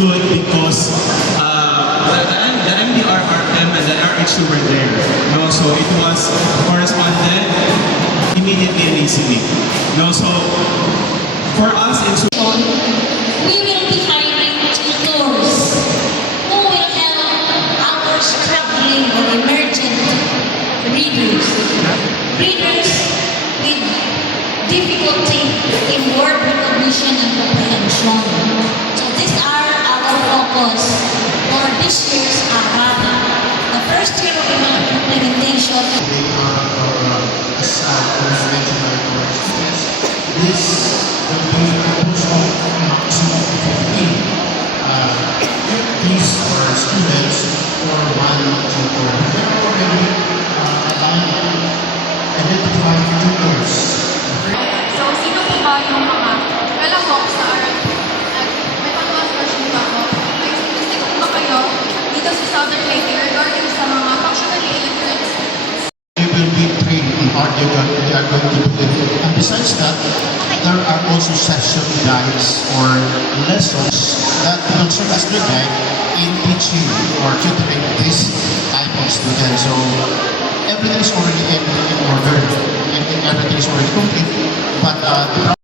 good because the MDRRM and the RH2 were there. No, so it was correspondent immediately and easily. No, so for us in we will be hiring tutors who will help our struggling or emergent readers. Readers with difficulty in word recognition and comprehension. So these are our focus for this year's ARAP. The first year of implementation. They are as mentioned by our students. This will be composed of maximum 15. These are students for one tutor. They are already identified tutors. So, sino po ba yung mga kalahok sa RLP? May follow-up question pa ako. May statistic po ba kayo dito sa Southern Leyte regarding sa mga functionally illiterate students? They will be trained on how they are going to do it. And besides that, there are also session guides or lessons that will serve as the guide in teaching or tutoring this type of students. So everything is already in order, and everything is already complete. But